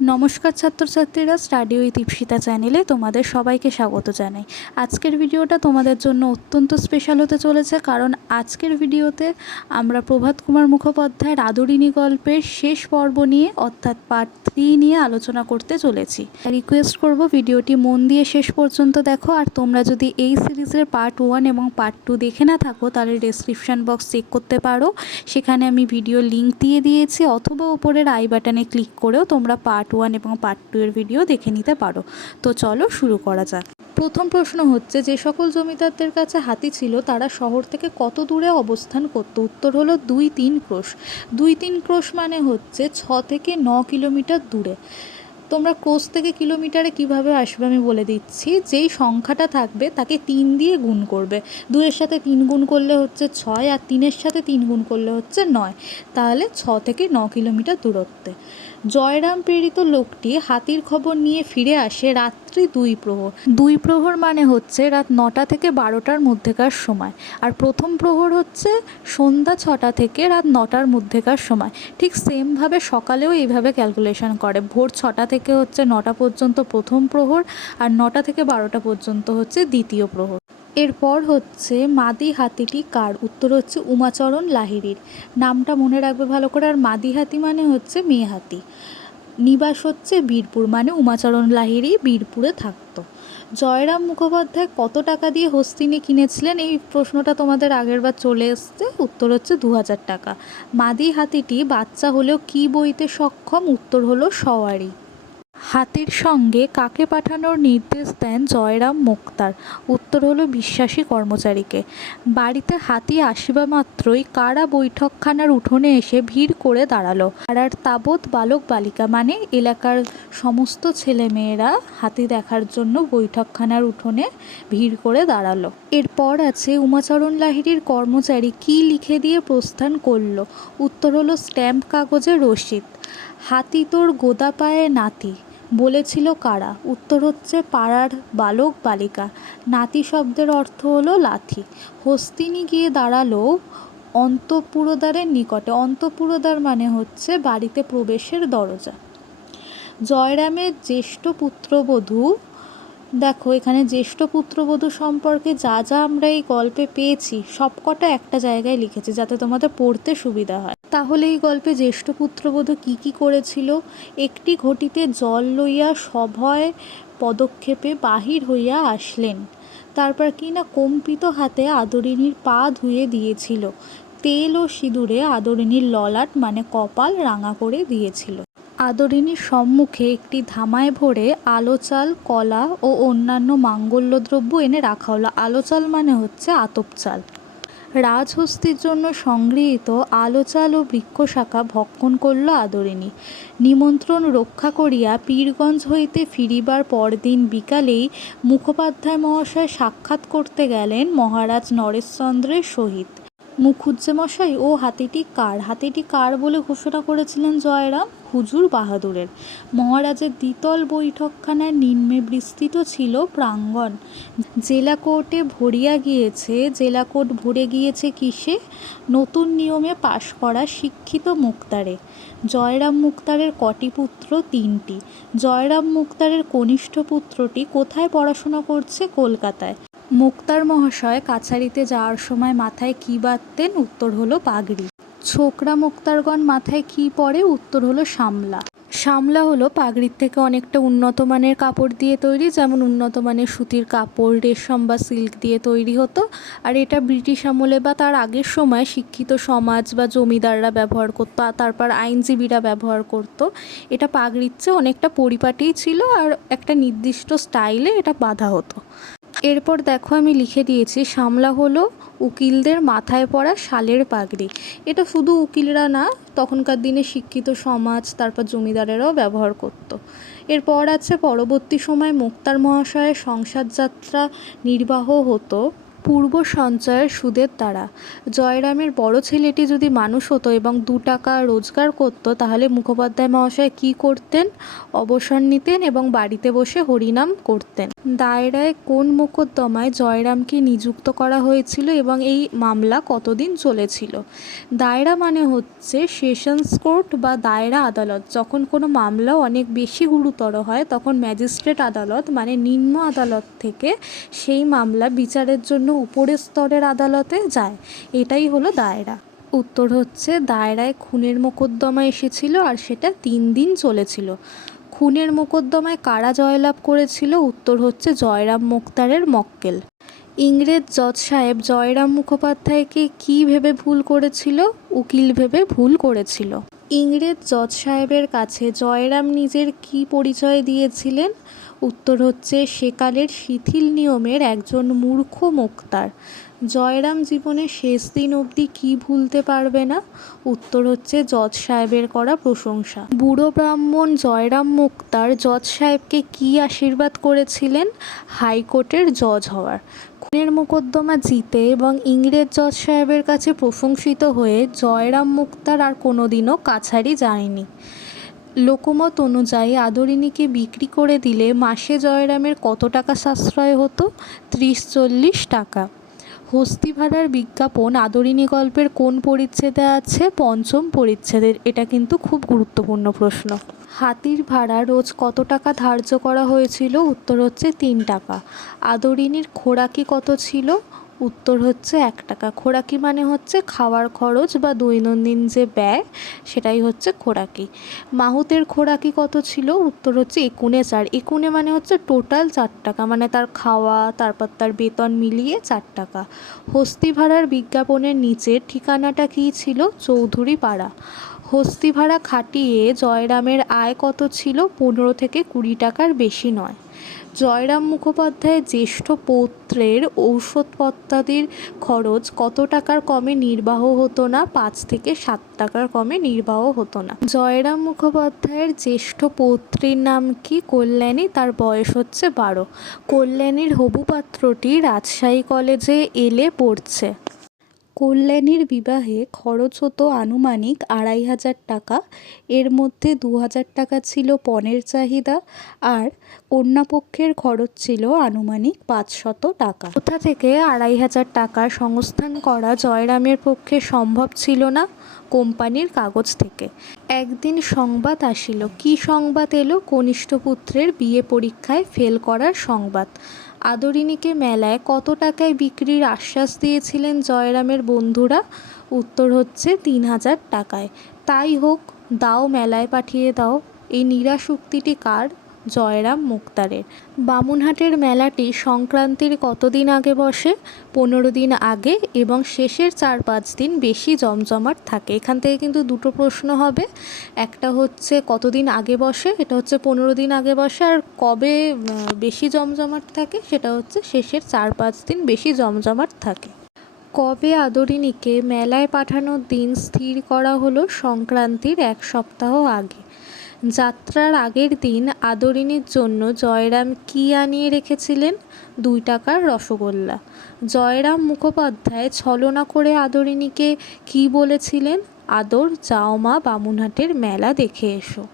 নমস্কার ছাত্রছাত্রীরা, study with Ipsita চ্যানেলে তোমাদের সবাইকে স্বাগত জানাই। আজকের ভিডিওটা তোমাদের জন্য অত্যন্ত স্পেশাল হতে চলেছে, কারণ আজকের ভিডিওতে আমরা প্রভাত কুমার মুখোপাধ্যায়ের আদরিণী গল্পের শেষ পর্ব নিয়ে অর্থাৎ পার্ট 3 নিয়ে আলোচনা করতে চলেছি। রিকোয়েস্ট করব ভিডিওটি মন দিয়ে শেষ পর্যন্ত দেখো। আর তোমরা যদি এই সিরিজের পার্ট 1 এবং পার্ট 2 দেখে না থাকো তাহলে ডেসক্রিপশন বক্স চেক করতে পারো, সেখানে আমি ভিডিও লিঙ্ক দিয়ে দিয়েছি, অথবা উপরের আই বাটনে ক্লিক করেও তোমরা পার্ট 1 এবং পার্ট 2 এর ভিডিও দেখে নিতে পারো। তো চলো শুরু করা যাক। প্রথম প্রশ্ন হচ্ছে, যে সকল জমিদারদের কাছে হাতি ছিল তারা শহর থেকে কত দূরে অবস্থান করত? উত্তর হলো 2-3 ক্রোশ। 2-3 ক্রোশ মানে হচ্ছে 6 থেকে 9 কিলোমিটার দূরে। তোমরা ক্রোশ থেকে কিলোমিটারে কিভাবে আসবে আমি বলে দিচ্ছি। যেই সংখ্যাটা থাকবে তাকে 3 দিয়ে গুণ করবে। 2-এর সাথে 3 গুণ করলে হচ্ছে 6, আর 3-এর সাথে 3 গুণ করলে হচ্ছে 9, তাহলে 6 থেকে 9 কিলোমিটার দূরত্বে। জয়রাম প্রেরিত লোকটি হাতির খবর নিয়ে ফিরে আসে রাত্রি 2 প্রহর। 2 প্রহর মানে হচ্ছে রাত 9টা থেকে 12টার মধ্যেকার সময়, আর প্রথম প্রহর হচ্ছে সন্ধ্যা 6টা থেকে রাত 9টার মধ্যেকার সময়। ঠিক সেমভাবে সকালেও এইভাবে ক্যালকুলেশন করে। ভোর 6টা থেকে হচ্ছে 9টা পর্যন্ত প্রথম প্রহর, আর 9টা থেকে 12টা পর্যন্ত হচ্ছে দ্বিতীয় প্রহর। এরপর হচ্ছে মাদি হাতিটি কার? উত্তর হচ্ছে উমাচরণ লাহিড়ীর। নামটা মনে রাখবে ভালো করে। আর মাদি হাতি মানে হচ্ছে মেয়ে হাতি। নিবাস হচ্ছে বীরপুর, মানে উমাচরণ লাহিড়ী বীরপুরে থাকতো। জয়রাম মুখোপাধ্যায় কত টাকা দিয়ে হস্তিনী কিনেছিলেন? এই প্রশ্নটা তোমাদের আগেরবার চলে এসছে। উত্তর হচ্ছে 2000 টাকা। মাদি হাতিটি বাচ্চা হলেও কি বইতে সক্ষম? উত্তর হলো সওয়ারি। হাতির সঙ্গে কাকে পাঠানোর নির্দেশ দেন জয়রাম মোক্তার? উত্তর হলো বিশ্বাসী কর্মচারীকে। বাড়িতে হাতি আসিবা মাত্রই কারা বৈঠকখানার উঠোনে এসে ভিড় করে দাঁড়ালো? পাড়ার তাবৎ বালক বালিকা, মানে এলাকার সমস্ত ছেলেমেয়েরা হাতি দেখার জন্য বৈঠকখানার উঠোনে ভিড় করে দাঁড়ালো। এরপর আছে উমাচরণ লাহিড়ীর কর্মচারী কি লিখে দিয়ে প্রস্থান করলো? উত্তর হলো স্ট্যাম্প কাগজে রসিদ। হাতি তোর গোদা পায়ে নাতি বলেছিল কারা? উত্তর হচ্ছে পাড়ার বালক বালিকা। নাতি শব্দের অর্থ হলো লাথি। হস্তিনী গিয়ে দাঁড়ালো অন্তঃপুরদ্বারের নিকটে। অন্তঃপুরদ্বার মানে হচ্ছে বাড়িতে প্রবেশের দরজা। জয়রামের জ্যেষ্ঠ পুত্রবধূ, দেখো এখানে জ্যেষ্ঠ পুত্রবধূ সম্পর্কে যা যা আমরা এই গল্পে পেয়েছি সবকটা একটা জায়গায় লিখেছি যাতে তোমাদের পড়তে সুবিধা হয়। তাহলে এই গল্পে জ্যেষ্ঠ পুত্রবধূ কি কি করেছিল? একটি ঘটিতে জল লইয়া সভয় পদক্ষেপে বাহির হইয়া আসলেন। তারপর কি না কম্পিত হাতে আদরিণীর পা ধুয়ে দিয়েছিল। তেল ও সিঁদুরে আদরিণীর ললাট মানে কপাল রাঙা করে দিয়েছিল। আদরিণীর সম্মুখে একটি ধামায় ভরে আলো চাল, কলা ও অন্যান্য মাঙ্গল্যদ্রব্য এনে রাখা হলো। আলো চাল মানে হচ্ছে আতপ চাল। রাজহস্তির জন্য সংগৃহীত আলো চাল ও বৃক্ষশাখা ভক্ষণ করল আদরিণী। নিমন্ত্রণ রক্ষা করিয়া পীরগঞ্জ হইতে ফিরিবার পরদিন বিকালেই মুখোপাধ্যায় মহাশয় সাক্ষাৎ করতে গেলেন মহারাজ নরেশচন্দ্রের সহিত। মুখুজ্জেমশাই, ও হাতিটি কার? হাতিটি কার বলে ঘোষণা করেছিলেন জয়রাম? হুজুর বাহাদুরের। মহারাজের দ্বিতল বৈঠকখানার নিম্নে বিস্তৃত ছিল প্রাঙ্গণ। জেলা কোর্টে ভরিয়া গিয়েছে। জেলা কোর্ট ভরে গিয়েছে কিসে? নতুন নিয়মে পাশ করা শিক্ষিত মুক্তারে। জয়রাম মুক্তারের কটি পুত্র? 3টি। জয়রাম মুক্তারের কনিষ্ঠ পুত্রটি কোথায় পড়াশোনা করছে? কলকাতায়। মুক্তার মহাশয় কাছারিতে যাওয়ার সময় মাথায় কি বাঁধতেন? উত্তর হলো পাগড়ি। ছোকরা মুক্তারগণ মাথায় কি পরে? উত্তর হলো সামলা। সামলা হলো পাগড়ির থেকে অনেকটা উন্নত মানের কাপড় দিয়ে তৈরি, যেমন উন্নত মানের সুতির কাপড়, রেশম বা সিল্ক দিয়ে তৈরি হতো। আর এটা ব্রিটিশ আমলে বা তার আগের সময় শিক্ষিত সমাজ বা জমিদাররা ব্যবহার করতো, তারপর আইনজীবীরা ব্যবহার করতো। এটা পাগড়ির চেয়ে অনেকটা পরিপাটিই ছিল, আর একটা নির্দিষ্ট স্টাইলে এটা বাঁধা হতো। এরপর দেখো আমি লিখে দিয়েছি সামলা হলো উকিলদের মাথায় পড়া শালের পাগড়ি। এটা শুধু উকিলরা না, তখনকার দিনে শিক্ষিত সমাজ তারপর জমিদারেরাও ব্যবহার করত। এরপর আছে পরবর্তী সময় মুক্তার মহাশয়ের সংসার যাত্রা নির্বাহ হতো পূর্ব সঞ্চয়ের সুদের দ্বারা। জয়রামের বড় ছেলেটি যদি মানুষ হতো এবং 2 টাকা রোজগার করত, তাহলে মুখোপাধ্যায় মহাশয় কী করতেন? অবসর নিতেন এবং বাড়িতে বসে হরিনাম করতেন। দায়রায় কোন মোকদ্দমায় জয়রামকে নিযুক্ত করা হয়েছিল এবং এই মামলা কতদিন চলেছিল? দায়রা মানে হচ্ছে সেশনস কোর্ট বা দায়রা আদালত। যখন কোনো মামলা অনেক বেশি গুরুতর হয় তখন ম্যাজিস্ট্রেট আদালত মানে নিম্ন আদালত থেকে সেই মামলা বিচারের জন্য উপরের স্তরের আদালতে যায়, এটাই হলো দায়রা। উত্তর হচ্ছে দায়রায় খুনের মোকদ্দমা এসেছিল আর সেটা 3 দিন চলেছিল। খুনের মোকদ্দমায় কারা জয়লাভ করেছিল? উত্তর হচ্ছে জয়রাম মোক্তারের মক্কেল। ইংরেজ জজ সাহেব জয়রাম মুখোপাধ্যায়কে কী ভেবে ভুল করেছিল? উকিল ভেবে ভুল করেছিল। ইংরেজ জজ সাহেবের কাছে জয়রাম নিজের কী পরিচয় দিয়েছিলেন? উত্তর হচ্ছে সেকালের শিথিল নিয়মের একজন মূর্খ মোক্তার। জয়রাম জীবনের শেষ দিন অবধি কী ভুলতে পারবে না? উত্তর হচ্ছে জজ সাহেবের করা প্রশংসা। বুড়ো ব্রাহ্মণ জয়রাম মোক্তার জজ সাহেবকে কী আশীর্বাদ করেছিলেন? হাইকোর্টের জজ হওয়ার। খুনের মোকদ্দমা জিতে এবং ইংরেজ জজ সাহেবের কাছে প্রশংসিত হয়ে জয়রাম মোক্তার আর কোনোদিনও কাছারি যায়নি। লোকমত অনুযায়ী আদরিনীকে বিক্রি করে দিলে মাসে জয়রামের কত টাকা সাশ্রয় হতো? 30-40 টাকা। হস্তি ভাড়ার বিজ্ঞাপন আদরিনী গল্পের কোন পরিচ্ছেদে আছে? 5ম পরিচ্ছেদের। এটা কিন্তু খুব গুরুত্বপূর্ণ প্রশ্ন। হাতির ভাড়া রোজ কত টাকা ধার্য করা হয়েছিল? উত্তর হচ্ছে 3 টাকা। আদরিনীর খোরাকি কত ছিল? উত্তর হচ্ছে 1 টাকা। খোরাকি মানে হচ্ছে খাওয়ার খরচ বা দৈনন্দিন যে ব্যয়, সেটাই হচ্ছে খোরাকি। মাহুতের খোরাকি কত ছিল? উত্তর হচ্ছে 1 4। 1 মানে হচ্ছে টোটাল 4 টাকা, মানে তার খাওয়া তারপর তার বেতন মিলিয়ে 4 টাকা। হস্তি ভাড়ার বিজ্ঞাপনের নিচের ঠিকানাটা কী ছিল? চৌধুরী পাড়া। হস্তি ভাড়া খাটিয়ে জয়রামের আয় কত ছিল? 15 থেকে 20 টাকার বেশি নয়। জয়রাম মুখোপাধ্যায়ের জ্যেষ্ঠ পৌত্রের ঔষধপত্রাদির খরচ কত টাকার কমে নির্বাহ হতো না? 5 থেকে 7 টাকার কমে নির্বাহ হতো না। জয়রাম মুখোপাধ্যায়ের জ্যেষ্ঠ পৌত্রীর নাম কি? কল্যাণী। তার বয়স হচ্ছে 12। কল্যাণীর হবু পাত্রটি রাজশাহী কলেজে এলে পড়ছে। কল্যাণীর বিবাহে খরচ হতো আনুমানিক 2500 টাকা। এর মধ্যে 2000 টাকা ছিল পণের চাহিদা আর কন্যাপক্ষের খরচ ছিল আনুমানিক 500 টাকা। কোথা থেকে 2500 টাকার সংস্থান করা জয়রামের পক্ষে সম্ভব ছিল না? কোম্পানির কাগজ থেকে। একদিন সংবাদ আসিল। কী সংবাদ এলো? কনিষ্ঠ পুত্রের বিয়ে পরীক্ষায় ফেল করার সংবাদ। আদরিনীকে মেলায় কত টাকায় বিক্রির আশ্বাস দিয়েছিলেন জয়রামের বন্ধুরা? উত্তর হচ্ছে 3000 টাকায়। তাই হোক, দাও, মেলায় পাঠিয়ে দাও। এই নিরাশ উক্তিটি কার? জয়রাম মোক্তারের। বামুনহাটের মেলাটি সংক্রান্তির কতদিন আগে বসে? 15 দিন আগে এবং শেষের 4-5 দিন বেশি জমজমাট থাকে। এখান থেকে কিন্তু দুটো প্রশ্ন হবে। একটা হচ্ছে কতদিন আগে বসে, এটা হচ্ছে 15 দিন আগে বসে, আর কবে বেশি জমজমাট থাকে সেটা হচ্ছে শেষের 4-5 দিন বেশি জমজমাট থাকে। কবে আদরিনীকে মেলায় পাঠানোর দিন স্থির করা হলো? সংক্রান্তির 1 সপ্তাহ আগে। যাত্রার আগের দিন আদরিনীর জন্য জয়রাম কী আনিয়ে রেখেছিলেন? 2 টাকার রসগোল্লা। জয়রাম মুখোপাধ্যায় ছলনা করে আদরিনীকে কী বলেছিলেন? আদর, যাও মা, বামুনহাটের মেলা দেখে এসো।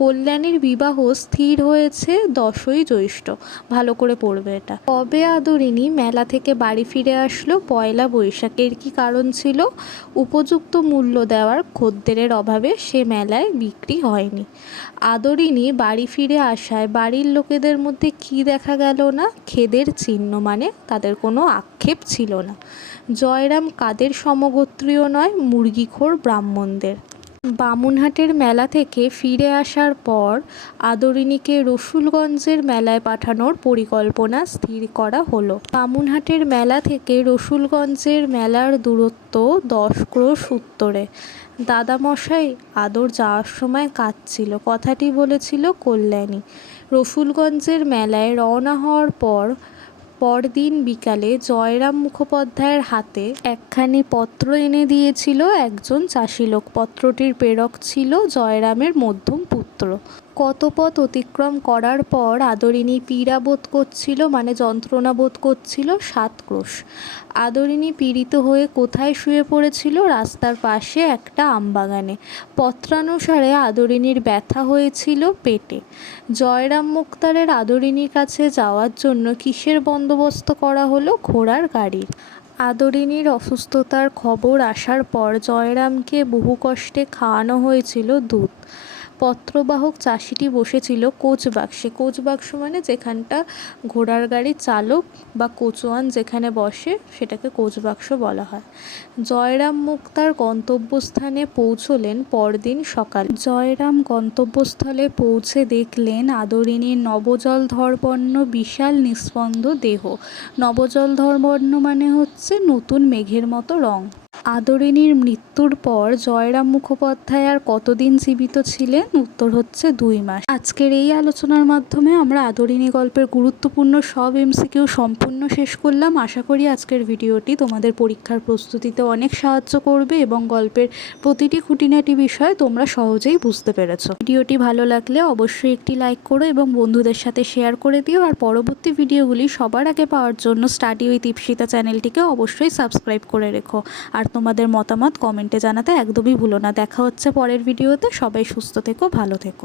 কল্যাণীর বিবাহ স্থির হয়েছে 10ই জ্যৈষ্ঠ। ভালো করে পড়বে এটা। কবে আদরিনী মেলা থেকে বাড়ি ফিরে আসলো? 1লা বৈশাখ। এর কী কারণ ছিল? উপযুক্ত মূল্য দেওয়ার খদ্দেরের অভাবে সে মেলায় বিক্রি হয়নি। আদরিনী বাড়ি ফিরে আসায় বাড়ির লোকেদের মধ্যে কী দেখা গেল না? খেদের চিহ্ন, মানে তাদের কোনো আক্ষেপ ছিল না। জয়রাম কাদের সমগোত্রীয় নয়? মুরগিখোর ব্রাহ্মণদের। বামুনহাটের মেলা থেকে ফিরে আসার পর আদরিনীকে রসুলগঞ্জের মেলায় পাঠানোর পরিকল্পনা স্থির করা হলো। বামুনহাটের মেলা থেকে রসুলগঞ্জের মেলার দূরত্ব 10 ক্রোশ উত্তরে। দাদামশাই, আদর যাওয়ার সময় কাঁদছিল, কথাটি বলেছিল কল্যাণী। রসুলগঞ্জের মেলায় রওনা হওয়ার পরদিন বিকালে জয়রাম মুখোপাধ্যায়ের হাতে একখানি পত্র এনে দিয়েছিল একজন চাষিলোক। পত্রটির প্রেরক ছিল জয়রামের মধ্যম পুত্র। মাত্র। কত পথ অতিক্রম করার পর আদরিণী পীড়া বোধ করছিল, মানে যন্ত্রণা বোধ করছিল 7 ক্রোশ। আদরিণী পীড়িত হয়ে কোথায় শুয়ে পড়েছিল? রাস্তার পাশে একটা আমবাগানে। পত্রানুসারে আদরিণীর ব্যথা হয়েছিল পেটে। জয়রাম মুক্তারের আদরিণীর কাছে যাওয়ার জন্য কিসের বন্দোবস্ত করা হলো? ঘোড়ার গাড়ির। আদরিণীর অসুস্থতার খবর আসার পর জয়রামকে বহু কষ্টে খাওয়ানো হয়েছিল দুধ। পত্রবাহক চাষিটি বসেছিল কোচবাক্সে। কোচবাক্স মানে যেখানটা ঘোড়ার গাড়ির চালক বা কোচওয়ান যেখানে বসে সেটাকে কোচবাক্স বলা হয়। জয়রাম মুক্তার গন্তব্যস্থানে পৌঁছলেন পরদিন সকাল। জয়রাম গন্তব্যস্থলে পৌঁছে দেখলেন আদরিণীর নবজলধরবর্ণ বিশাল নিস্পন্দ দেহ। নবজলধরবর্ণ মানে হচ্ছে নতুন মেঘের মতো রং। আদরিণীর মৃত্যুর পর জয়রাম মুখোপাধ্যায় আর কতদিন জীবিত ছিলেন? উত্তর হচ্ছে 2 মাস। আজকের এই আলোচনার মাধ্যমে আমরা আদরিণী গল্পের গুরুত্বপূর্ণ সব এমসিকিউ সম্পূর্ণ শেষ করলাম। আশা করি আজকের ভিডিওটি তোমাদের পরীক্ষার প্রস্তুতিতে অনেক সাহায্য করবে এবং গল্পের প্রতিটি খুঁটিনাটি বিষয় তোমরা সহজেই বুঝতে পেরেছো। ভিডিওটি ভালো লাগলে অবশ্যই একটি লাইক করো এবং বন্ধুদের সাথে শেয়ার করে দিও। আর পরবর্তী ভিডিওগুলি সবার আগে পাওয়ার জন্য স্টাডি উইথ ইপসিতা চ্যানেলটিকে অবশ্যই সাবস্ক্রাইব করে রেখো। আর তোমাদের মতামত কমেন্টে জানাতে একদমই ভুলো না। দেখা হচ্ছে পরের ভিডিওতে। সবাই সুস্থ থেকো, ভালো থেকো।